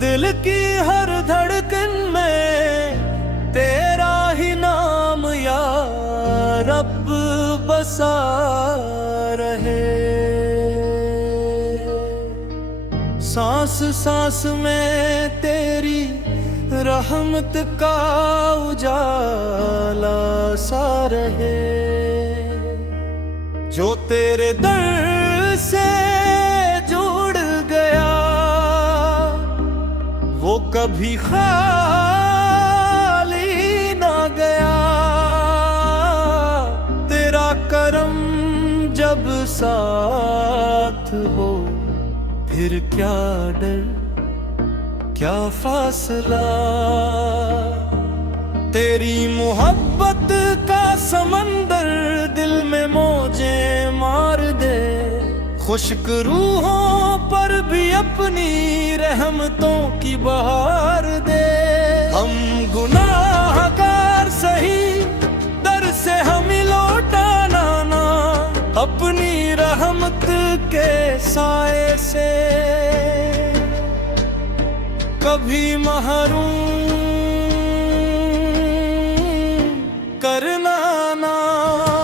दिल की हर धड़कन में तेरा ही नाम या रब बसा रहे। सांस सांस में तेरी रहमत का उजाला सा रहे। जो तेरे दर से जुड़ गया वो कभी खाली ना गया। तेरा करम जब साथ हो फिर क्या डर क्या फासला। तेरी मोहब्बत का समंदर दिल में मौजें मार दे। खुश्क रूहों पर भी अपनी रहमतों की बहार दे। हम गुनाहगार सही दर से हमें लौटाना ना अपनी रहमत के साए से कभी महरूम करना ना।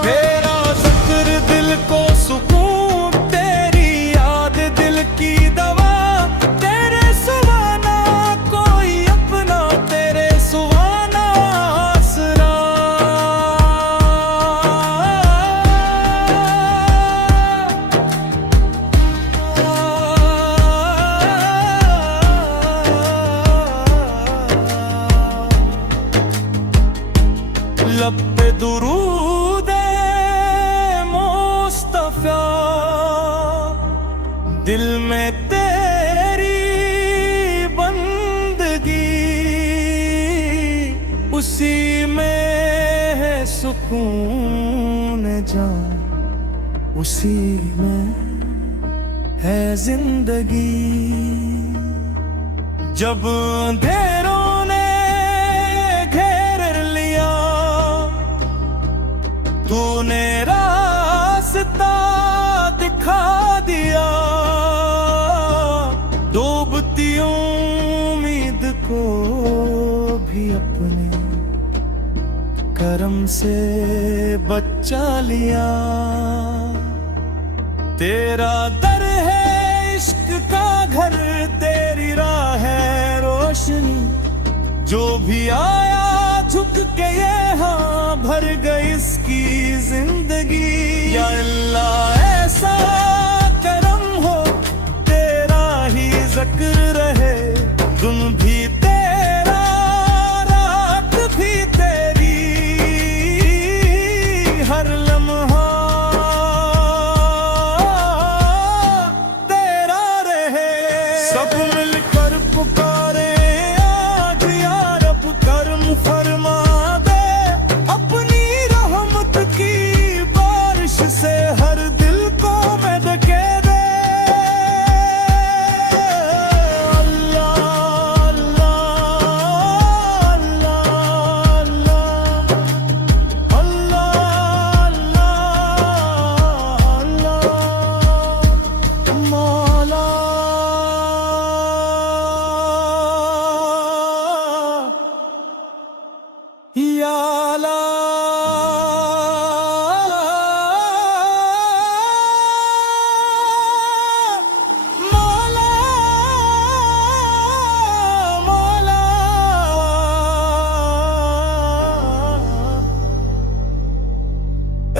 तेरा जिक्र दिल को सुकून, तेरी याद दिल की दवा। तेरे सुवाना कोई अपना, तेरे सुवाना आसरा। लब पे दुरूद मुस्तफा, दिल में तेरी बंदगी। उसी में है सुकून जान, उसी में है जिंदगी। जब अंधेरों ने घेर लिया तूने रास्ता दिखा दिया। डूबती उम्मीद को भी अपने करम से बचा लिया। तेरा दर है इश्क का घर, तेरी राह है रोशनी। जो भी आया झुक के यहाँ भर गई इसकी जिंदगी। या अल्लाह ऐसा करम हो तेरा ही जिक्र रहे। दिन भी तेरा रात भी तेरी, हर लम्हा तेरा रहे। सब मिलकर पुकारे आज या रब करम फरमा दे। अपनी रहमत की बारिश से हर दिल को महके दे। अल्लाह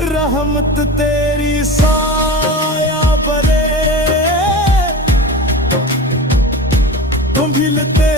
रहमत तेरी साया बरे। तुम भी लेते